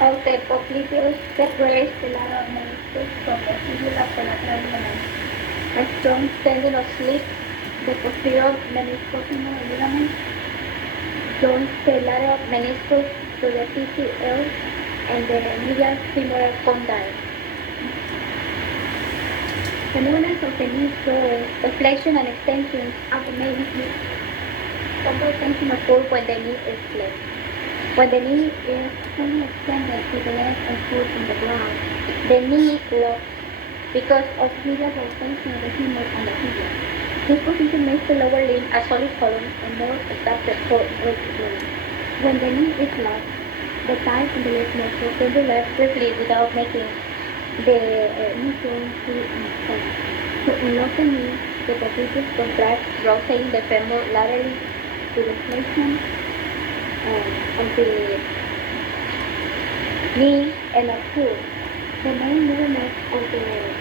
of the popliteus separates the lateral meniscus from the fibular collateral ligament. A strong tendon slits the posterior meniscofemoral ligament, joins the lateral meniscus to the PCL and the medial femoral condyle. The movements of the knee joint, the flexion and extension of the main knee. Comprehension occurs when the knee is flexed. When the knee is fully extended to the left and foot on the ground, the knee locks because of medial rotation of the femur and the tibia. This position makes the lower limb a solid column and more adapted for weight bearing. When the knee is locked, the thigh and the leg muscle can relax briefly without making the knee joint too unstable. To unlock the knee, the popliteus contracts, rotating the femur laterally to the flexion of the knee and a pull. The main movements of the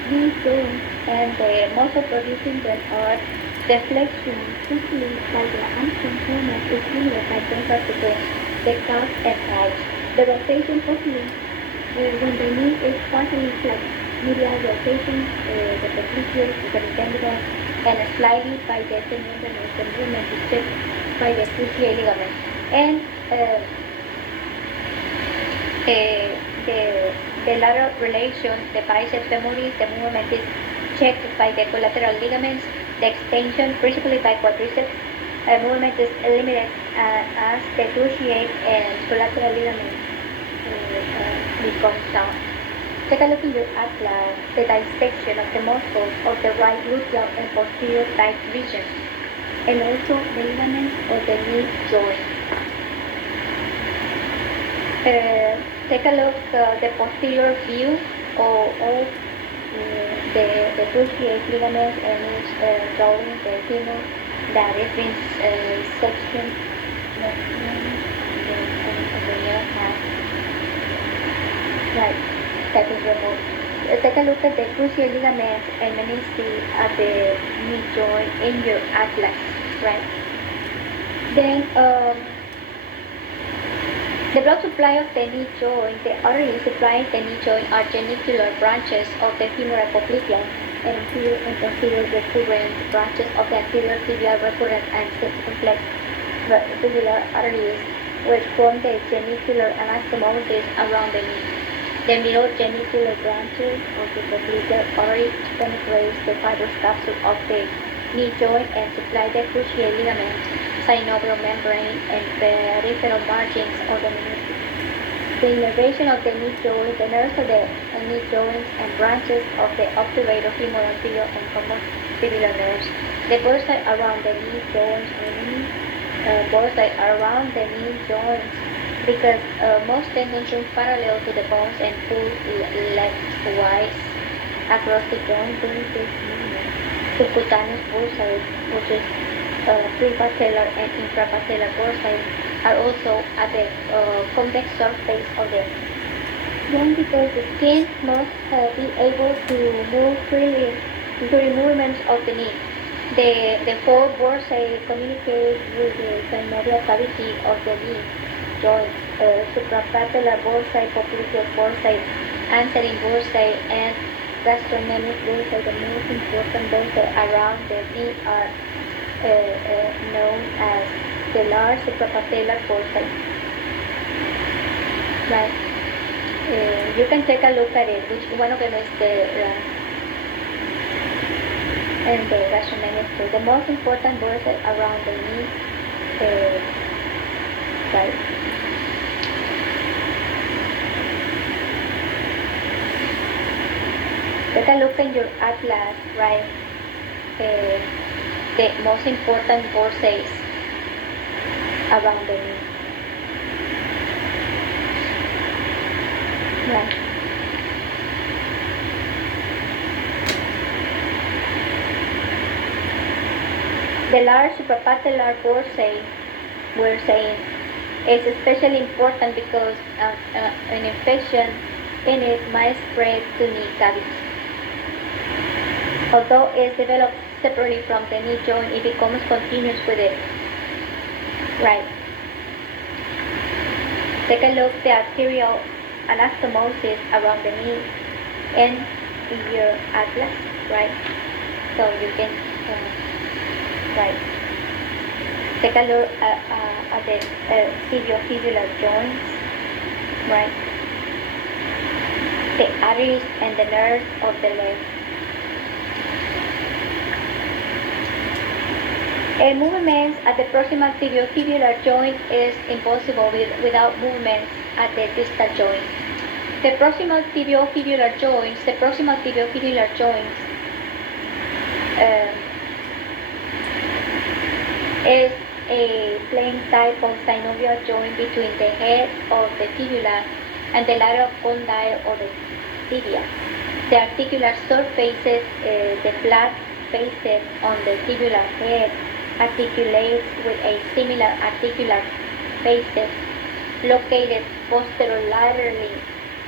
knee joint and the muscle producing them are the flexion, especially by the hamstring movement, is similar by contrast between the calf and thighs. The rotation possible when the knee is partially flexed, medial rotation, the popliteus, the tendon, and slightly by the tendon, the movement is checked by the cruciate ligament. And the lateral relation, the biceps femoris, the movement is checked by the collateral ligaments, the extension, principally by quadriceps, movement is limited as the cruciate and collateral ligaments become sound. Take a look in your atlas, the dissection of the muscles of the right gluteal and posterior thigh region, and also the ligaments of the knee joint. Take a look the posterior view of the cruciate ligament and its drawing the femur that is being sectioned and the near half. Right, that is removed. Take a look at the cruciate ligaments and menisci at the knee joint in your atlas, right? Then the blood supply of the knee joint, the arteries supplying the knee joint are genicular branches of the femoral popliteal and anterior and posterior recurrent branches of the anterior tibial recurrent and circumflex tubular arteries, which form the genicular anastomosis around the knee. The middle genicular branches of the popliteal artery penetrates the fibrous capsule of the knee joint and supply the cruciate ligaments, synovial membrane, and peripheral margins of the meniscus. The innervation of the knee joint, the nerves of the knee joints and branches of the obturator femoral tibial and common nerves. The bursate around the knee joints, bursate around the knee joints, because most tendons run parallel to the bones and pull lengthwise across the joint during this movement. Subcutaneous bursate, which is prepatellar and intrapatellar bursate, are also at the convex surface of the joint because the skin must be able to move freely during movements of the knee. The four bursae communicate with the synovial cavity of the knee joint, suprapatellar bursae, popliteal bursae, anterior bursae, and gastrocnemius bursae. The most important bursae around the knee are known as the large suprapatellar bursae. Right. You can take a look at it, which one of them is the and the gastrocnemius too. The most important bursae around the knee, right. Take a look in your atlas, right? The most important bursae around the knee. Right. The large suprapatellar bursae, we're saying, is especially important because an infection in it might spread to knee cavity. Although it's developed separately from the knee joint, it becomes continuous with it. Right. Take a look at the arterial anastomosis around the knee and in your atlas, right? So you can right, take a look at the tibiofibular joints, right? The arteries and the nerves of the leg. Movements at the proximal tibiofibular joint is impossible without movements at the distal joint. The proximal tibiofibular joints, is a plain type of synovial joint between the head of the fibula and the lateral condyle of the tibia. The articular surfaces, the flat faces on the tibular head articulates with a similar articular faces located posterolaterally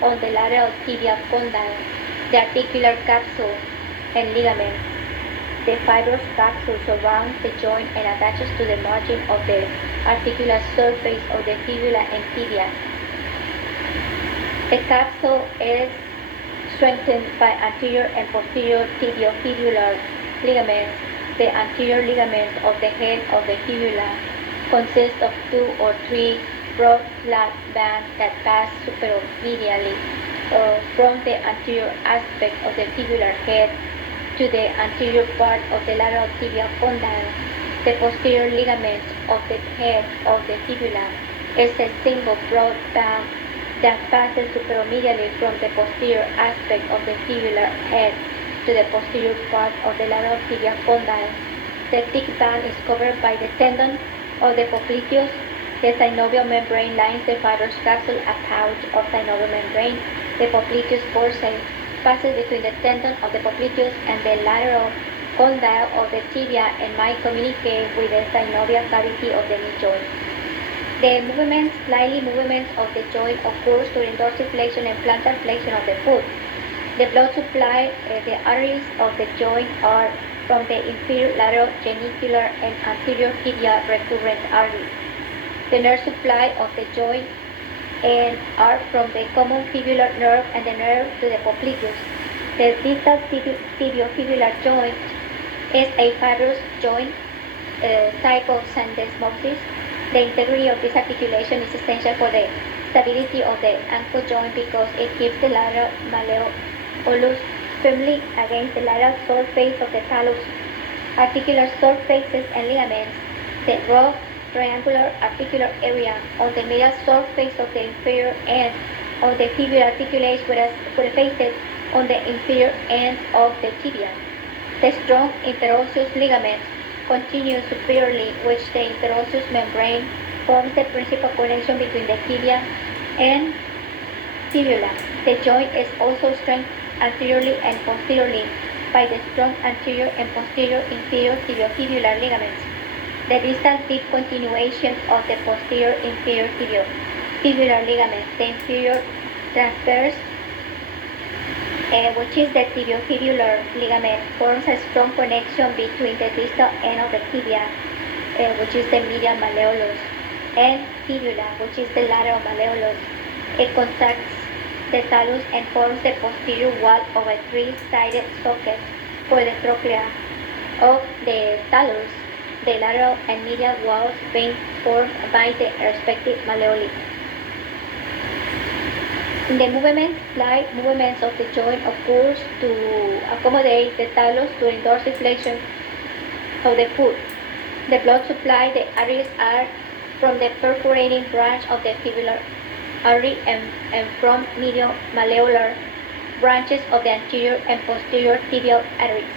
on the lateral tibial condyle, the articular capsule and ligaments. The fibrous capsule surrounds the joint and attaches to the margin of the articular surface of the fibula and tibia. The capsule is strengthened by anterior and posterior tibiofibular ligaments. The anterior ligaments of the head of the fibula consist of 2 or 3 broad flat bands that pass superomedially from the anterior aspect of the fibular head to the anterior part of the lateral tibial condyle. The posterior ligament of the head of the fibula is a single broad band that passes superomedially from the posterior aspect of the fibular head to the posterior part of the lateral tibial condyle. The thick band is covered by the tendon of the popliteus. The synovial membrane lines the fibrous capsule, a pouch of synovial membrane. The popliteus forceps passes between the tendon of the popliteus and the lateral condyle of the tibia and might communicate with the synovial cavity of the knee joint. The slightly movements of the joint occurs during dorsiflexion and plantar flexion of the foot. The blood supply, the arteries of the joint are from the inferior lateral genicular and anterior tibial recurrent arteries. The nerve supply of the joint and are from the common fibular nerve and the nerve to the popliteus. The distal tibiofibular joint is a fibrous joint type of syndesmosis. The integrity of this articulation is essential for the stability of the ankle joint because it keeps the lateral malleolus firmly against the lateral surface of the talus. Articular surfaces and ligaments. The rough triangular articular area on the medial surface of the inferior end of the fibular articulates with a faces on the inferior end of the tibia. The strong interosseous ligament continues superiorly, which the interosseous membrane forms the principal connection between the tibia and fibula. The joint is also strengthened anteriorly and posteriorly by the strong anterior and posterior inferior tibiofibular ligaments. The distal deep continuation of the posterior inferior tibiofibular ligament, the inferior transverse, which is the tibiofibular ligament, forms a strong connection between the distal end of the tibia, which is the medial malleolus, and fibula, which is the lateral malleolus. It contacts the talus and forms the posterior wall of a 3-sided socket for the trochlea of the talus, the lateral and medial walls being formed by the respective malleoli. The slight movements of the joint occurs to accommodate the talus during dorsiflexion of the foot. The blood supply, the arteries are from the perforating branch of the fibular artery and from medial malleolar branches of the anterior and posterior tibial arteries.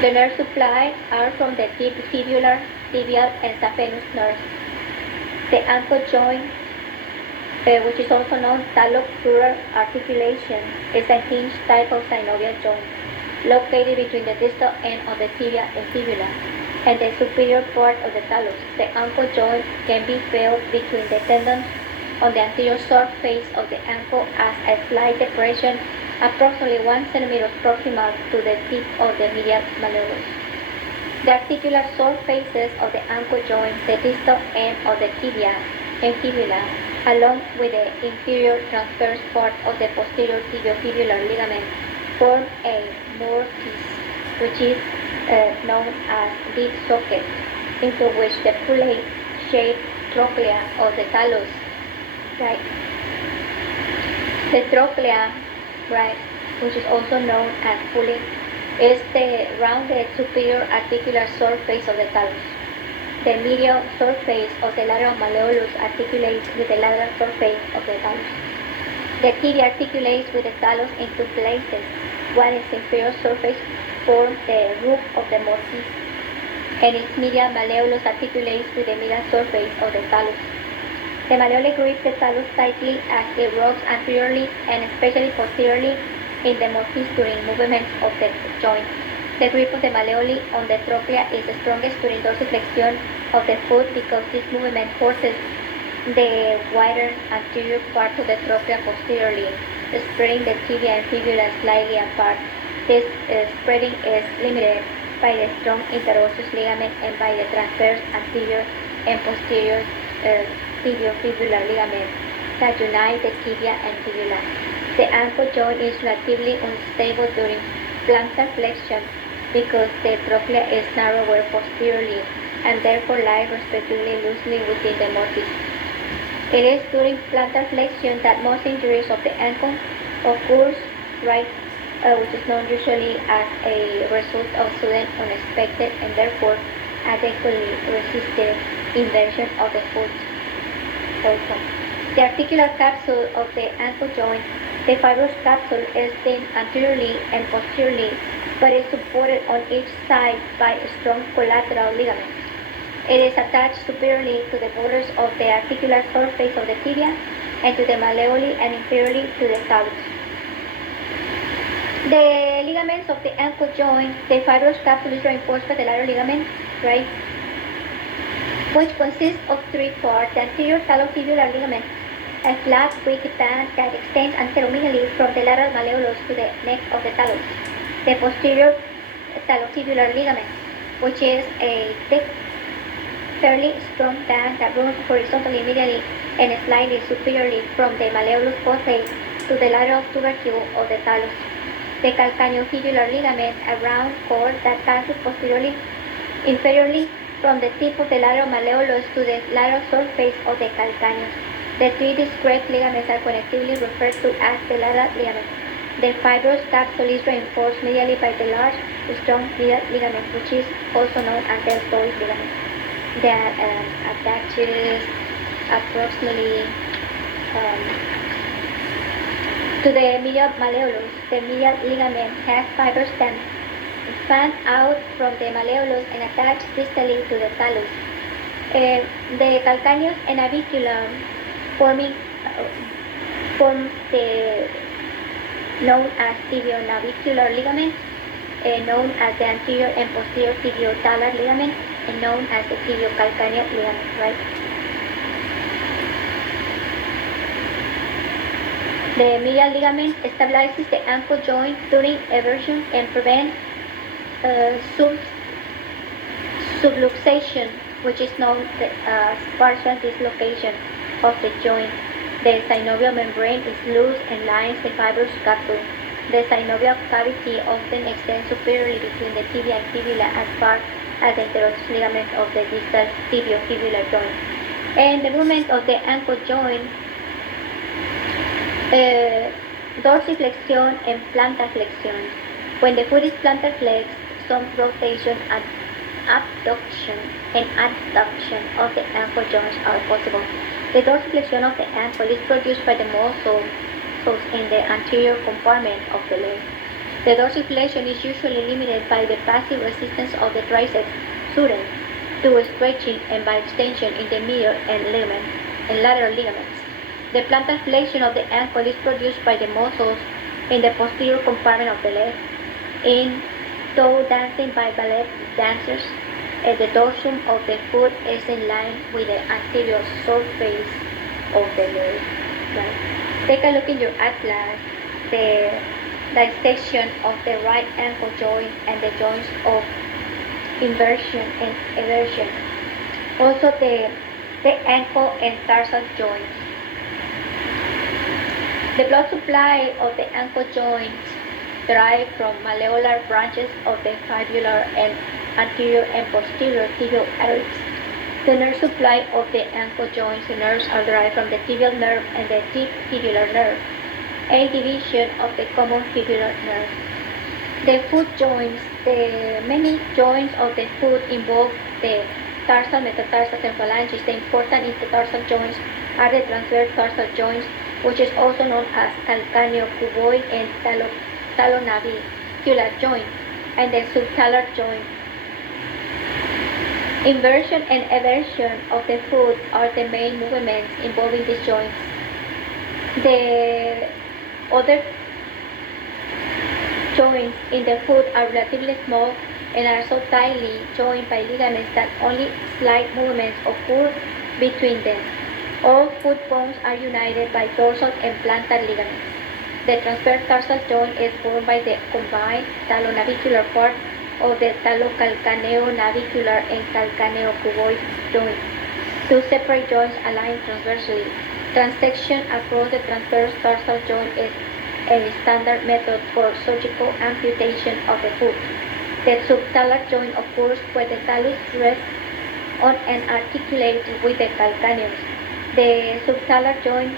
The nerve supply are from the deep fibular, tibial, and saphenous nerves. The ankle joint, which is also known talocrural articulation, is a hinged type of synovial joint located between the distal end of the tibia and fibula and the superior part of the talus. The ankle joint can be felt between the tendons on the anterior surface of the ankle as a slight depression approximately 1 cm proximal to the tip of the medial malleolus. The articular surfaces of the ankle joint, the distal end of the tibia and fibula, along with the inferior transverse part of the posterior tibiofibular ligament, form a mortise, which is known as deep socket, into which the pulley-shaped trochlea of the talus, right? The trochlea, right, which is also known as pulley, is the rounded superior articular surface of the talus. The medial surface of the lateral malleolus articulates with the lateral surface of the talus. The tibia articulates with the talus in two places, while its inferior surface forms the roof of the mortise, and its medial malleolus articulates with the medial surface of the talus. The malleoli grip the talus tightly as it rocks anteriorly and especially posteriorly in the mortise during movements of the joint. The grip of the malleoli on the trochlea is the strongest during dorsiflexion of the foot because this movement forces the wider anterior part of the trochlea posteriorly, spreading the tibia and fibula slightly apart. This spreading is limited by the strong interosseous ligament and by the transverse anterior and posterior tibiofibular ligament that unite the tibia and fibula. The ankle joint is relatively unstable during plantar flexion because the trochlea is narrower posteriorly and therefore lies respectively loosely within the mortise. It is during plantar flexion that most injuries of the ankle occurs, right, which is known usually as a result of sudden, unexpected, and therefore adequately resisted inversion of the foot. Also, the articular capsule of the ankle joint, the fibrous capsule, is thin anteriorly and posteriorly, but is supported on each side by strong collateral ligaments. It is attached superiorly to the borders of the articular surface of the tibia and to the malleoli and inferiorly to the talus. The ligaments of the ankle joint, the fibrous capsule is reinforced by the lateral ligament, right, which consists of three parts: the anterior talofibular ligament, a flat weak band that extends anteromedially from the lateral malleolus to the neck of the talus; the posterior talofibular ligament, which is a thick, fairly strong band that runs horizontally medially and slightly superiorly from the malleolus fossate to the lateral tubercle of the talus; the calcaneofibular ligament, a round cord that passes inferiorly from the tip of the lateral malleolus to the lateral surface of the calcaneus. The three discrete ligaments are collectively referred to as the lateral ligaments. The fibrous capsule is reinforced medially by the large, strong medial ligament, which is also known as deltoid ligament, that attaches approximately to the medial malleolus. The medial ligament has fibers that fan out from the malleolus and attach distally to the talus. The calcaneus and naviculum form the known as tibionavicular ligament, known as the anterior and posterior tibiotalar ligament, and known as the tibiocalcaneal ligament, right? The medial ligament stabilizes the ankle joint during eversion and prevents subluxation, which is known as partial dislocation of the joint. The synovial membrane is loose and lines the fibrous capsule. The synovial cavity often extends superiorly between the tibia and fibula as far as the interosseous ligament of the distal tibiofibular joint. And the movement of the ankle joint, dorsiflexion and plantar flexion. When the foot is plantar flexed, some rotation and abduction and adduction of the ankle joints are possible. The dorsiflexion of the ankle is produced by the muscles in the anterior compartment of the leg. The dorsiflexion is usually limited by the passive resistance of the triceps sudden to stretching and by extension in the medial and lateral ligaments. The plantar flexion of the ankle is produced by the muscles in the posterior compartment of the leg. In toe dancing by ballet dancers, the dorsum of the foot is in line with the anterior surface of the leg. Right? Take a look in your atlas, the dissection of the right ankle joint and the joints of inversion and eversion. Also the ankle and tarsal joints. The blood supply of the ankle joints derives from malleolar branches of the fibular and anterior and posterior tibial arteries. The nerve supply of the ankle joints nerves are derived from the tibial nerve and the deep tibial nerve, a division of the common fibular nerve. The foot joints. The many joints of the foot involve the tarsal, metatarsal, and phalanges. The important intertarsal joints are the transverse tarsal joints, which is also known as calcaneocuboid and talonavicular joint, and the subtalar joint. Inversion and eversion of the foot are the main movements involving these joints. The other joints in the foot are relatively small and are so tightly joined by ligaments that only slight movements occur between them. All foot bones are united by dorsal and plantar ligaments. The transverse tarsal joint is formed by the combined talonavicular part of the talocalcaneonavicular and calcaneocuboid joints. Two separate joints align transversely. Transection across the transverse tarsal joint is a standard method for surgical amputation of the foot. The subtalar joint occurs where the talus rests on and articulates with the calcaneus. The subtalar joint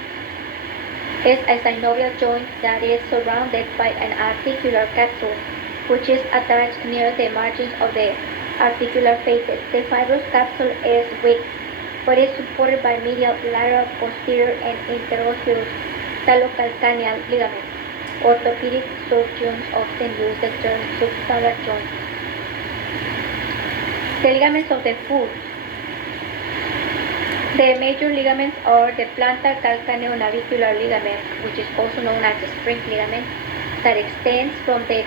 is a synovial joint that is surrounded by an articular capsule, which is attached near the margins of the articular faces. The fibrous capsule is weak, but is supported by medial, lateral, posterior, and interosseous talocalcaneal ligaments. Orthopedic surgeons often use the term subtalar joint. The ligaments of the foot. The major ligaments are the plantar calcaneonavicular ligament, which is also known as the spring ligament, that extends from the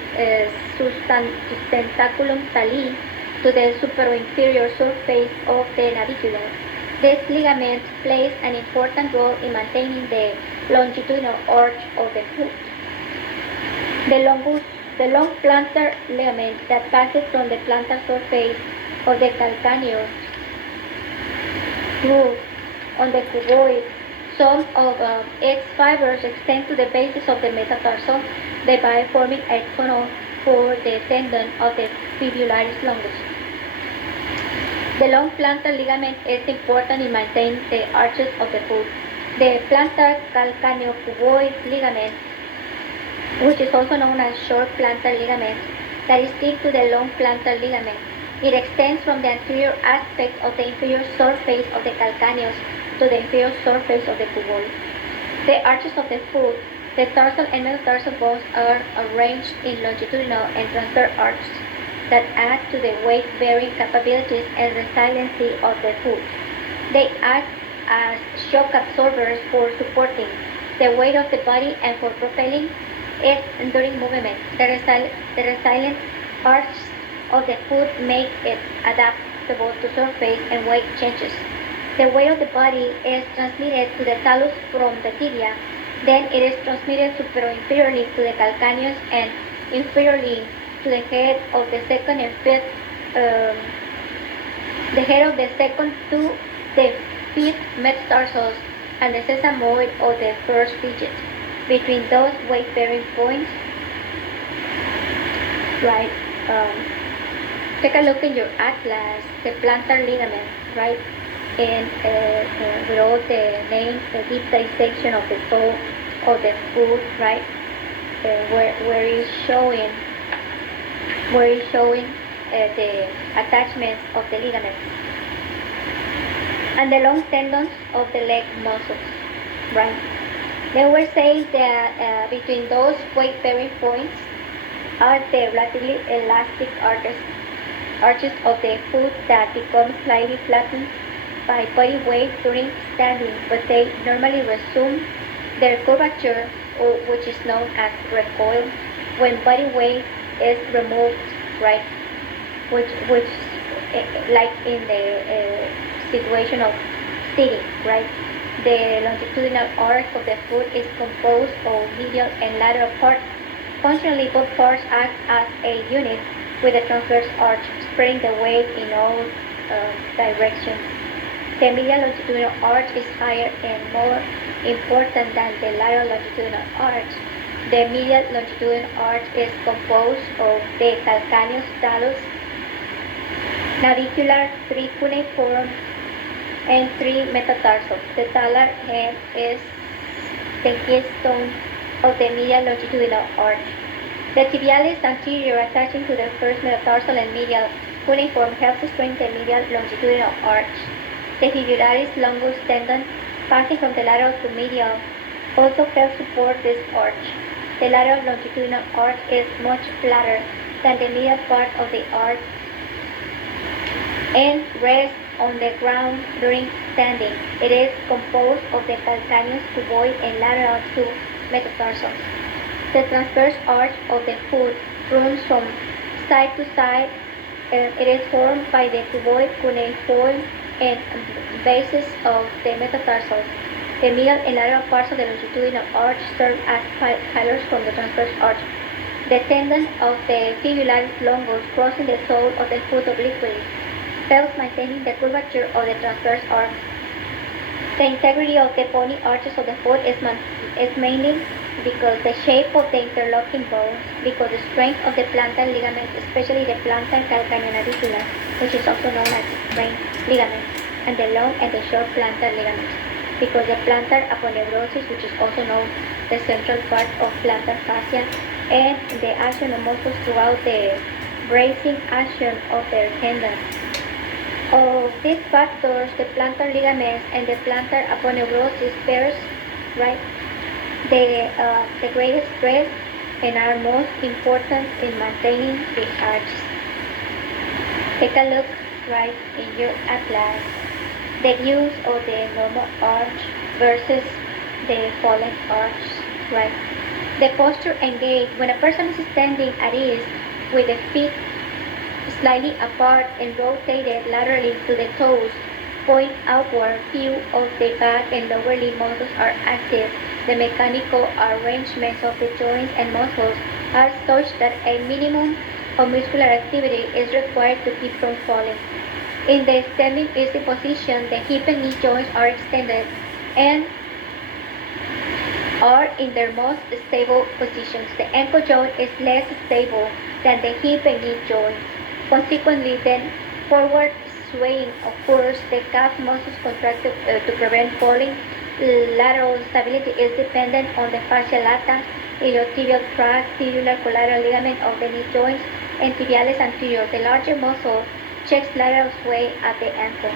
sustentaculum tali to the superinferior surface of the naviculum. This ligament plays an important role in maintaining the longitudinal arch of the foot. The long plantar ligament that passes from the plantar surface of the calcaneus groove on the cuboid. Some of its fibers extend to the basis of the metatarsal, thereby forming a funnel for the tendon of the fibularis longus. The long plantar ligament is important in maintaining the arches of the foot. The plantar calcaneocuboid ligament, which is also known as short plantar ligament, that is deep to the long plantar ligament. It extends from the anterior aspect of the inferior surface of the calcaneus to the inferior surface of the cuboid. The arches of the foot. The tarsal and metatarsal bones are arranged in longitudinal and transverse arches that add to the weight-bearing capabilities and resiliency of the foot. They act as shock absorbers for supporting the weight of the body and for propelling it during movement. The resilient arches of the foot make it adaptable to surface and weight changes. The weight of the body is transmitted to the talus from the tibia, then it is transmitted superinferiorly to the calcaneus and inferiorly to the head of the second and fifth, the head of the second to the fifth metatarsals and the sesamoid of the first digit. Between those weight-bearing points, right? Take a look in your atlas, the plantar ligament, right? And with all the names, the deep dissection of the toe of the foot, right? Where is showing the attachments of the ligaments and the long tendons of the leg muscles, right? They were saying that between those weight-bearing points are the relatively elastic arches of the foot that become slightly flattened by body weight during standing, but they normally resume their curvature, which is known as recoil, when body weight is removed, right? Which like in the situation of sitting, right? The longitudinal arc of the foot is composed of medial and lateral parts. Functionally, both parts act as a unit with a transverse arch, spreading the weight in all directions. The medial longitudinal arch is higher and more important than the lateral longitudinal arch. The medial longitudinal arch is composed of the calcaneus talus, navicular, 3 cuneiform, and 3 metatarsals. The talar head is the keystone of the medial longitudinal arch. The tibialis anterior attaching to the first metatarsal and medial cuneiform helps strengthen the medial longitudinal arch. The fibularis longus tendon passing from the lateral to medial also helps support this arch. The lateral longitudinal arch is much flatter than the medial part of the arch and rests on the ground during standing. It is composed of the calcaneus cuboid and lateral 2 metatarsals. The transverse arch of the foot runs from side to side. It is formed by the cuboid, cuneiform, and bases of the metatarsals. The medial and lateral parts of the longitudinal arch serve as pillars from the transverse arch. The tendon of the fibularis longus crossing the sole of the foot obliquely helps maintaining the curvature of the transverse arch. The integrity of the bony arches of the foot is mainly because the shape of the interlocking bones, because the strength of the plantar ligaments, especially the plantar calcaneonavicular, which is also known as sprain ligament, and the long and the short plantar ligaments, because the plantar aponeurosis, which is also known the central part of plantar fascia, and the action of muscles throughout the bracing action of their tendons. Of these factors, the plantar ligaments and the plantar aponeurosis bears, right, the greatest stress and are most important in maintaining the arch. Take a look right in your atlas. The use of the normal arch versus the fallen arch, right? The posture and gait. When a person is standing at ease with the feet slightly apart and rotated laterally to the toes, point outward, few of the back and lower limb muscles are active. The mechanical arrangements of the joints and muscles are such that a minimum of muscular activity is required to keep from falling. In the standing easy position, the hip and knee joints are extended and are in their most stable positions. The ankle joint is less stable than the hip and knee joints. Consequently, then forward swaying occurs. The calf muscles contract to prevent falling. Lateral stability is dependent on the fascia lata, iliotibial tract, tibial collateral ligament of the knee joints, and tibialis anterior. The larger muscle checks lateral sway at the ankle.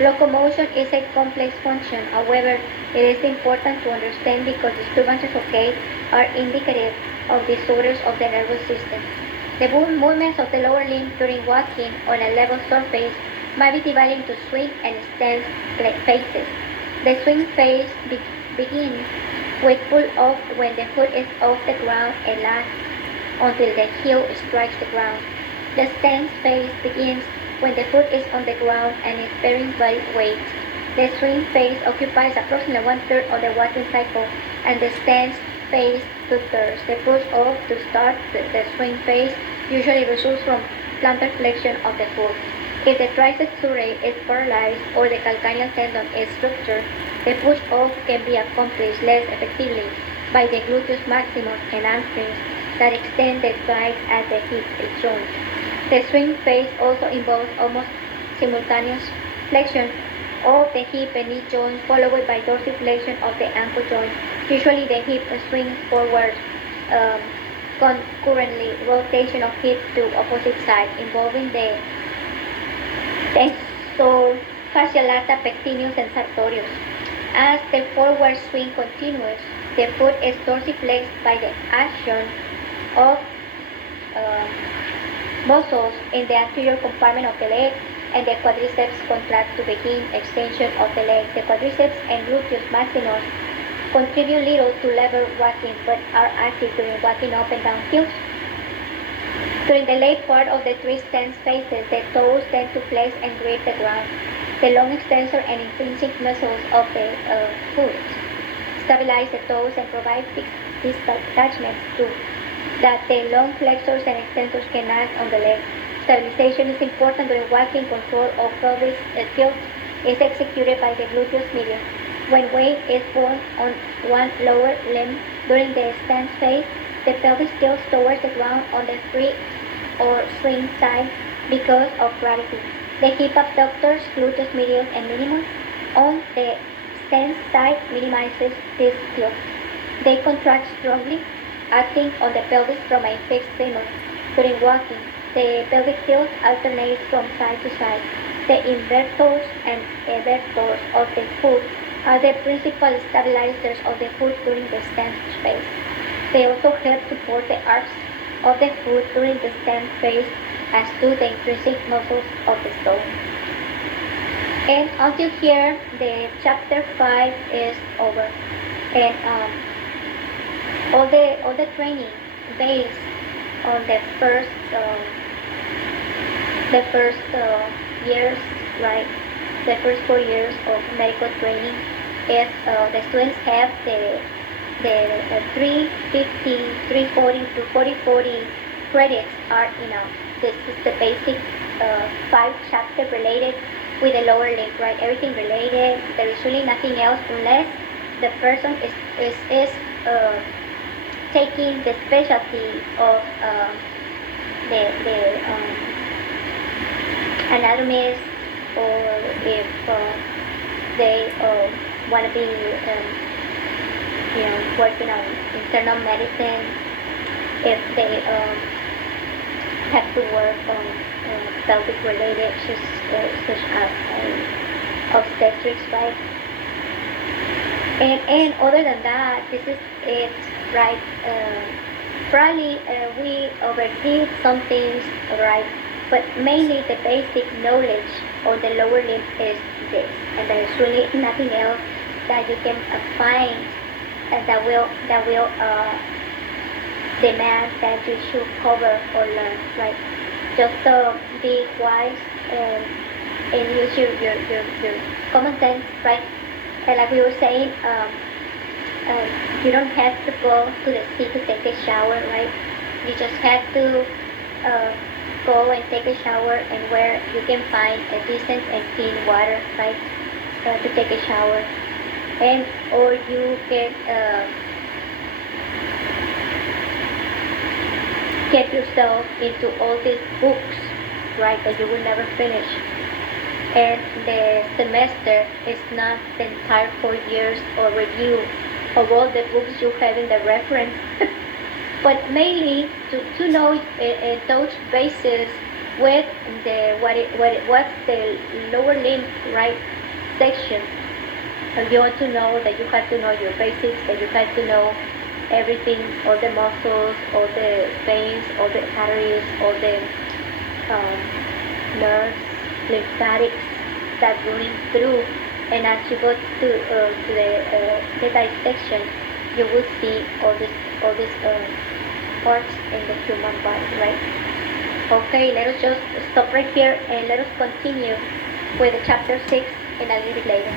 Locomotion is a complex function. However, it is important to understand because disturbances of gait are indicative of disorders of the nervous system. The movements of the lower limb during walking on a level surface might be divided into swing and stance phases. The swing phase begins with pull off when the foot is off the ground and lasts until the heel strikes the ground. The stance phase begins when the foot is on the ground and is bearing body weight. The swing phase occupies approximately 1/3 of the walking cycle, and the stance phase 2/3. The push off to start the swing phase usually results from plantar flexion of the foot. If the triceps surae is paralyzed or the calcaneal tendon is ruptured, the push off can be accomplished less effectively by the gluteus maximus and hamstrings that extend the thighs at the hip joint. The swing phase also involves almost simultaneous flexion of the hip and knee joints, followed by dorsiflexion of the ankle joint. Usually the hip swings forward concurrently, rotation of hip to opposite side, involving the tensor fascia lata, pectineus, and sartorius. As the forward swing continues, the foot is dorsiflexed by the action of muscles in the anterior compartment of the leg, and the quadriceps contract to begin extension of the leg. The quadriceps and gluteus maximus contribute little to level walking but are active during walking up and down hills. During the late part of the three stance phases, the toes tend to flex and grip the ground. The long extensor and intrinsic muscles of the foot stabilize the toes and provide fixed distal attachments to that the long flexors and extensors can act on the leg. Stabilization is important during walking. Control of pelvis tilt is executed by the gluteus medius. When weight is borne on one lower limb during the stance phase, the pelvis tilts towards the ground on the free or swing side because of gravity. The hip abductors, gluteus medius and minimus, on the stance side minimizes this tilt. They contract strongly, acting on the pelvis from a fixed femur. During walking, the pelvic tilt alternates from side to side. The invertors and evertors of the foot are the principal stabilizers of the foot during the stance phase. They also help support the arcs of the foot during the stance phase, as do the intrinsic muscles of the toe. And until here, the chapter 5 is over. And all the training based on the first years, right? The first 4 years of medical training. If the students have the 350, 340 to 40 credits are enough. This is the basic 5 chapter related with the lower limb, right? Everything related. There is really nothing else unless the person is taking the specialty of the anatomist, or if they want to be working on internal medicine, if they have to work on pelvic related such as obstetrics, right? And other than that, this is it, right? Probably we overdid some things, right? But mainly the basic knowledge on the lower limb is this, and there is really nothing else that you can find that will demand that you should cover or learn, right? Just be wise and use your common sense, right? And like we were saying, you don't have to go to the sea to take a shower, right? You just have to go and take a shower and where you can find a decent and clean water, right? To take a shower, and or you can get yourself into all these books, right, that you will never finish. And the semester is not the entire 4 years or review of all the books you have in the reference, but mainly to know those bases with the what's the lower limb, right, section. You want to know that you have to know your basics, that you have to know everything, all the muscles, all the veins, all the arteries, all the nerves, lymphatics that running through. And as you go to the dissection, you will see all these parts in the human body, right? Okay, let us just stop right here and let us continue with the chapter 6 in a little bit later.